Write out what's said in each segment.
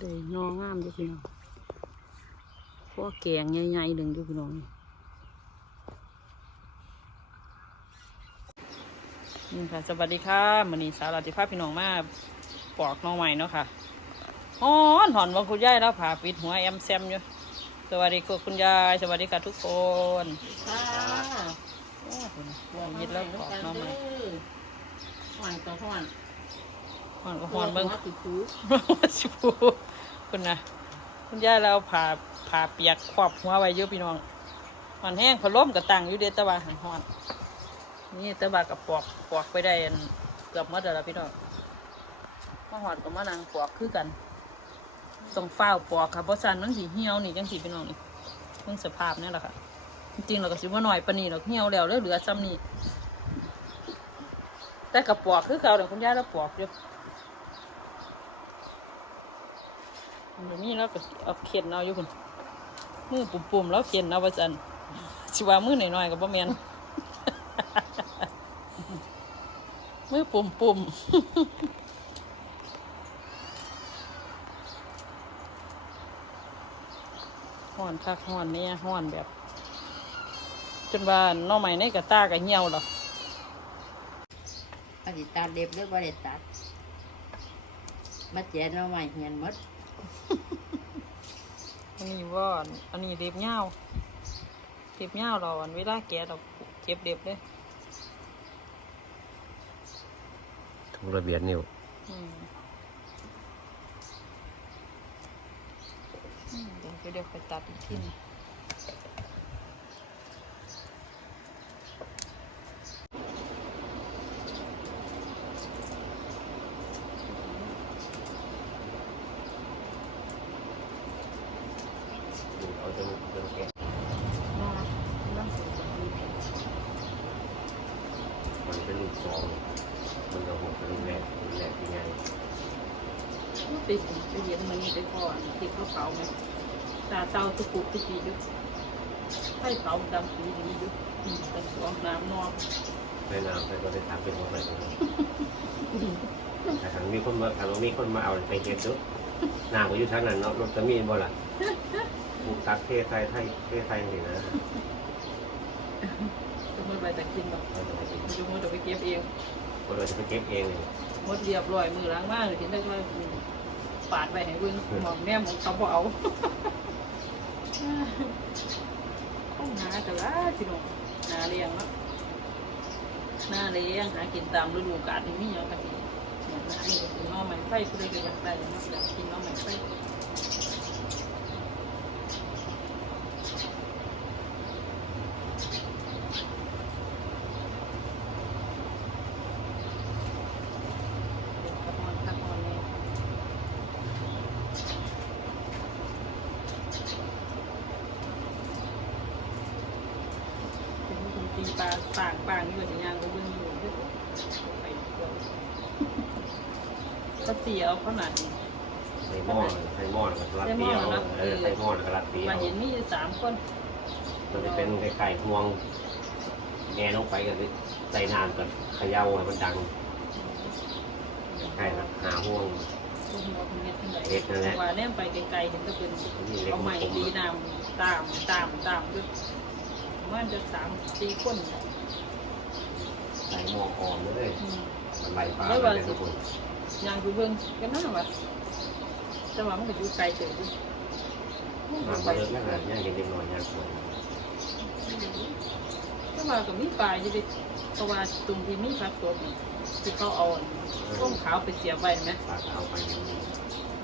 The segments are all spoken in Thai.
เดยนองามอยู่พี่น้องพวกแกงใหญ่ๆหนึ่งอยู่พี่น้องนี่ค่ะ สวัสดีค่ะมันนี้สาวราติภาพพี่น้องมาปอกหน้องใหม่เนาะค่ะฮ้อนหอนว่าคุณยายแล้วผ่าปิดหัวแอมแซมอยู่ สวัสดีค่ะคุณยาย สวัสดีค่ะทุกคนค่ะโอ้คุณยิดแล้วปอกหน้องใหม่หวานต่อหวาน หอนก็หอนเบิ่งคือคูชิบูคุณนะคุณย่าเราผ่าผ่าเปียกครอบหัวไว้เยอะพี่น้องหอนแห้งพอล้มกับตังอยู่เดตะวาหันหอนนี่ตะวากับปอกปอกไปได้อันเกือบมดแล้วพี่น้องมาหอนกับมานางปอกคือกันต้องเฝ้าปอกค่ะเพราะสันมันสีเหี่ยวนี่จังสีพี่น้องนี่เพิ่งสภาพนี่แหละค่ะจริงเราก็สิว่าหน่อยปนีเราเหี่ยวแล้วแล้วเหลือซ้ำนี่แต่กับปอกคือเขาเดี๋ยวคุณย่าเราปอกเดี๋ยว นี้เราก็เอาเข็นเอาอยู่คุณมือปุ่มๆแล้วเข็นเอาไว้จันชิว่ามือหน่อยๆกับบ่แมนมือปุ่มๆห่อนคักห่อนเนี่ยห่อนแบบ จนว่าหน้อใหม่ในกระตากับเหี่ยวหรอกอันนี้ตัดเล็บหรือบ่ได้ตัดมาแจกเอาใหม่เหียนหมด อันนี้ว่าอันนี้เด็บเงาวเด็บเงาวเราอันเวลาแกะเราเจ็บเด็บเลยทุกระเบียดนิ้วอืมอืมเดี๋ยวเดี๋ยวไปตัดอีกทีหนึง เอาจนจนแกะมันเป็นลูก สองมันจะหกเป็นลูกแรกลูกแรกที่ไงติดไปเย็นมันนี่ไปก่อนติดกระเป๋าไหมตาเตาตะกุกตะกีอยู่ไข่เตาดำปีนี้อยู่อืมเป็นสวงน้ำนอนไปน้ำไปก็ได้ทำเป็นหมดเลยแต่ทางมีคนมาทางมีคนมาเอาไปเก็บด้วยน้ำก็อยู่ทางนั้นเนาะรถจะมีบ่ล่ะปลูกตักเทไทยไทยเทไทยนี่นะ แต่กินแบบเราจะไปกินจะมดจะไปเก็บเองคนเราจะไปเก็บเองนี่มดเรียบร้อยมือล้างมากเลยกินได้ก็ปาดไปให้เบิ่งหมองแม่หมองเขาบ่เอาต้องหาแต่ละพี่น้องหาเลี้ยงเนาะหน้าเลี้ยงหากินตามฤดูกาลนี่มีอย่างกันเนี่ยนะอันนี้ก็คือหน้อไม้ไฟผู้ใดก็อยากได้เนาะอยากกินหน้อไม้ไฟ ตะกอนตะกอนเนี่ยเป็นคนตีปลาต่างปางอยู่ในยางก็เบิ่งอยู่ที่ไปตัว ก็ตีเอาขนาดนี้ใส่หม้อใส่หม้อกับรัดเตียวเออใส่หม้อกับรัดเตียมาวเห็นมีอยู่สามคนมันจะเป็นไก่ห่วงแง่ลงไปกันใส่น้ำกับเขย่าให้มันดังใช่ครับหาห่วงคุณหัวคุณเฮ็ดทั้งหลายเฮ็ดนั่นแหละว่าแนมไปไกลๆเห็นก็เป็นนี่เล็กเอาผใหม่มดีน้ำตามตามตามด้วยประมันจะสามสี่คนเนี่ยใส่หม้ออ่อนเลยอืมมันไหลปลาเลยทุกคน ยางดูเบิ่งกันน่าวะแต่ว่ามันก็อยู่ไกลเกินอยู่มาเลิกแล้วนะย่างเย็นเล็กน้อยย่างสวยแต่ว่าก็มีปลายอยู่ดิเพราะว่าตรงที่มีผักสดนี่ที่เขาเอาต้มขาวไปเสียบไว้ไหมปลาเอาไปนี้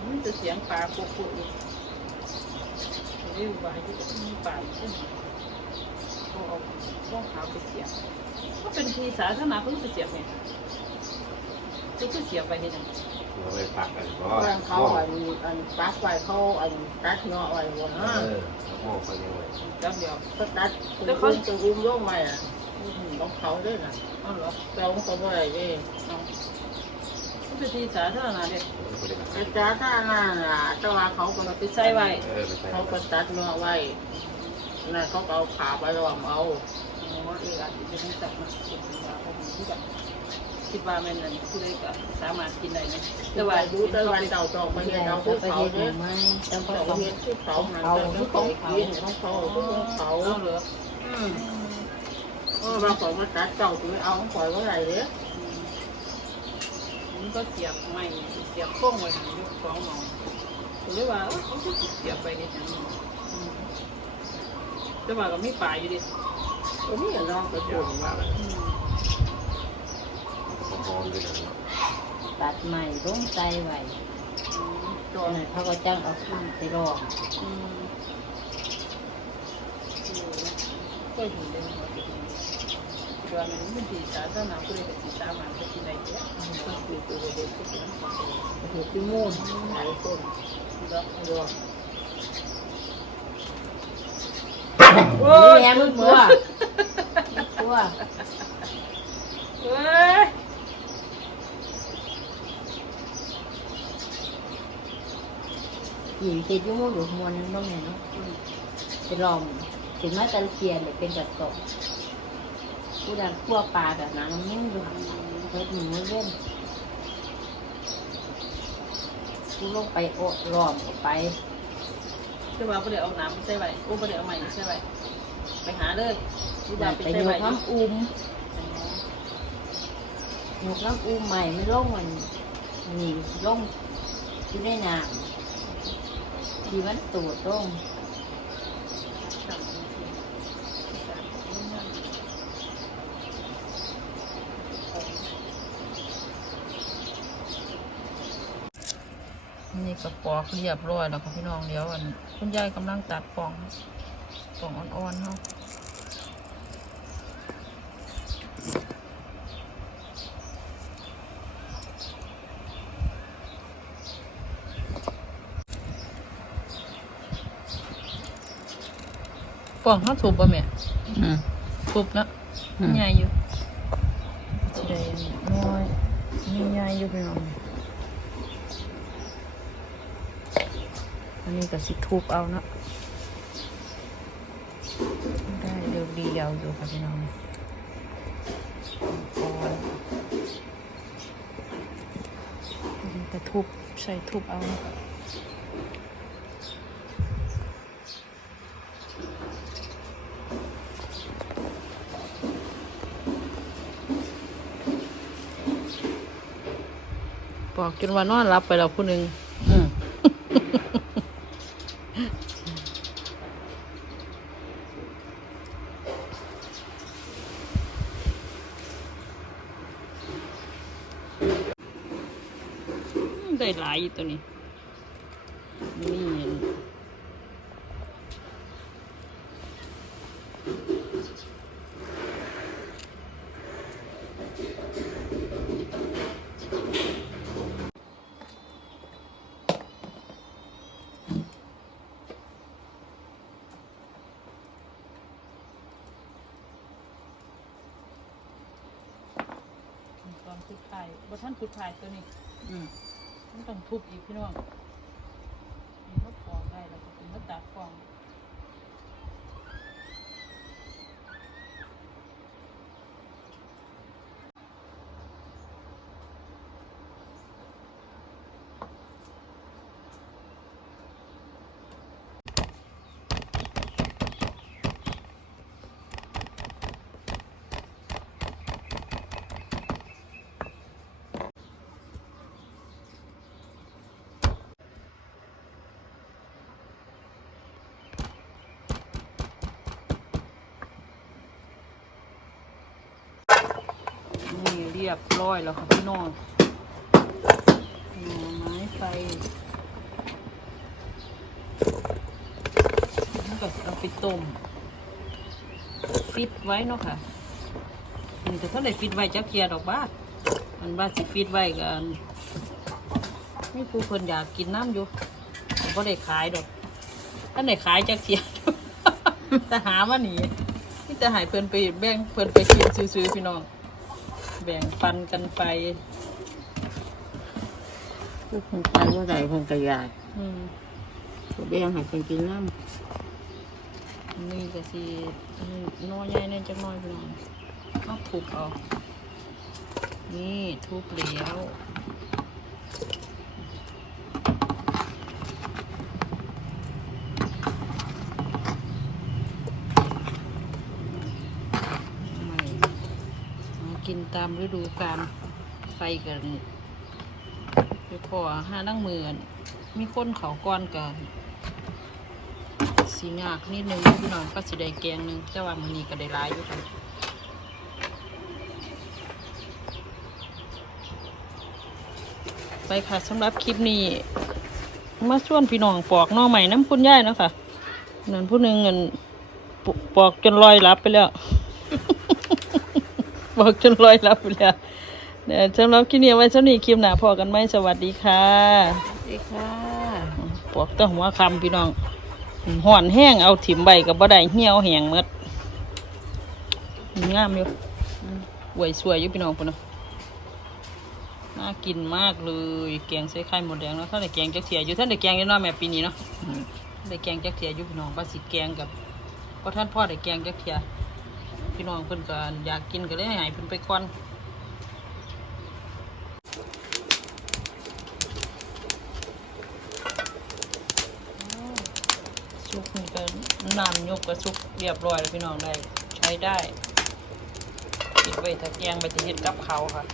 มันจะเสียงปลาโปะๆอยู่เรียกว่าอยู่ก็มีปลาอยู่ใช่ไหมเขาเอาต้มขาวไปเสียบก็เป็นที่สาธารณะเพิ่งไปเสียบไง จะก็เสียบไปเห็นยังเราไปปักกันก็วางเขาอันอันปักไว้เขาอันตัดเนาะไว้บนเอนะอหม้อไปยังไงจับเดียวก็ตัดตัวอุ้มตัวอุ้มโยงไว้อะของเขาด้วยนะเอ๋อเหรอเราเขาบ่ได้เด้เอาก็เป็นที่สาธารณะเด็กไอ้จ้าท่านั่นล่ะแต่ว่าเขาก็เราไปใส่ไว้เออไปใส่เขาก็ตัดเนาะไว้นั่นเขาก็เอาขาไปรวมเอาอ๋อเอออาจจะเป็นสัตว์มาเก็บเป็นย คิดว่าแม่นอันผู้ใดก็สามารถกินได้ไหมแต่ว่าดูแต่วันเต่าตอกมาไม่เห็นได้เราก็ผู้ไปเขาเฮ็ดหเนี่น่อยไม้ต้องเขาเขาเห็นผู้เขาหันแต่ผู้เขากินของเขาผู้เขาเอาเหรออืมเออบางคนมาตัดเต่าตัวเอาของปล่อยว่าไรเด้อมันก็เสียบไม้เสียบโค้งไว้ทางยุคของหมอหรือว่าเอ้าเขาจะเสียบไปในทางนี้อืมแต่ว่าก็ไม่ป่าอยู่ดิตัวนี้ลองไปเดี๋ดูยวมาแล้ว อืมหอมด้วยกันตัดใหม่ลงใจไว้อืมตอนนั้นเขาก็จ้างเอาขึ้นไปรองอืมก็เห็นได้ว่าเป็นยังไงคือว่ามันเป็นที่สาธารณะผู้ใดก็สิสามารถไปกินได้เด้อต้องดูตัวเด็กที่เป็นของเห็ดที่มูนหลายคนเด้อรวมนี่แหละมึงตัวตัวเอ้ย หญิงติดอยุ่งอยู่มวนน้องเนี่ยเนาะไปลองถึงแม้ตะเคียนเนี่ยเป็นกระสอบผู้ดังขั้วปลาแบบนั้นนิ่งอยู่เฮ็ดหนูเล่นกูลงไปโอะล้อมออกไปคือว่าบ่ได้เอาน้ำใส่ไว้โอ้บ่ได้เอาไม้ใส่ไว้ไปหาเลยที่อว่ายากไปไปใส่ยไว้กอยู่น้ำอุ้มยกน้ำอุ้มใหม่ไม่ล่องมันนี่ล่องอยู่ในน้ำ ที่มันตูดล่องนี่กระปอกเรียบร้อยแล้วค่ะพี่น้องเดี๋ยวอันคุณยายกำลังตัดปองปองอ่อนๆเนาะ ปองเขาถูกป่ะแม่อืมถูกเนาะอืม ใหญ่อยู่จะได้น้อยนี่ใหญ่อยู่พี่น้องอันนี้ก็สิทุบเอาเนาะได้เดี๋ยวดียาวอยู่ค่ะพี่น้องอ่อนอันนี้ก็ทุบใส่ทุบเอาเนาะ อกจนว่านอนรับไปแล้วผู้หนึ่งอืมได้หลายอยู่ตัวนี้นี่ต อนทุบไข่บ่ท่านทุบไข่ตัวนี้ อืมมันต้องทุบอีกพี่น้องนี่ก็ปอกได้แล้วก็เป็นมาตัดฟองนี่เรียบร้อยแล้วค่ะพี่น้องหน่อไม้ไฟก็เอาไปต้มฟิตไว้เนาะค่ะนี่แต่ถ้าได้ฟิตไว้จะเคลียดอกบ้ามันบ้าสิฟิตไว้กันนี่ผู้คนอยากกินน้ำอยู่แต่ก็ได้ขายดอกถ้าได้ขายจะเคลียร์แต่หามาหนีนี่จะหายเพิ่นไปแบ่งเพิ่นไปกินซื้อๆพี่น้อง แบ่งปันกันไปผู้คนไปว่าไรคนกระยายอืมตัวเบี้ยงให้คนกินน้อันนี่ก็สิอันนี้น้อยใหญ่เนี่ยจักหน้อยพี่น้องเอาถูกเอานี่ทุบแล้วไม่หากิน ตามฤดูกาลไฟกันไปพอห้านั่งมืออั่นมีคนเขาก้อนกันสีงากนิดนึงพี่น้องก็สีได้แกงนึงแต่ว่ามันนี้ก็ได้หลายอยู่ค่ะไปค่ะสำหรับคลิปนี้มาชวนพี่น้องปอกน่อใหม่น้ำคุณย่ายเนาะค่ะนั่นผู้หนึ่งเงินปปอกจนลอยลับไปแล้ว ปอกจนลอยลับไปแล้วเนี่ยสำหรับคลิปนี้เอาไว้เท่านี้คลิปหน้าพอกันไหมสวัสดีค่ะสวัสดีค่ะปอกแตั้งหัวคำพี่น้องห่อนแห้งเอาถิ่มใบกับบ่ได้เหี่ยวแห้งหมดงามอยู่อวยสวยอยู่พี่น้องปุ่นเนาะน่ากินมากเลย แกงใส่ไข่หมดแดงแล้วท่านได้แกงจักเทียอยู่ท่านได้แกงอยังน้อยแม่ปีนี้เนาะได้แกงจักเทียอยู่พี่น้องว่าสิแกงกับเพราะท่านพ่อได้แกงจักเทีย พี่น้องเพิ่นก็อยากกินก็เลยให้เพิ่นไปก่อนซุปนี่ก็น้ำยกก็ซุปเรียบร้อยแล้วพี่น้องได้ใช้ได้ติดไว้ตะแกรงไปจะเฮ็ดกับเขาค่ะ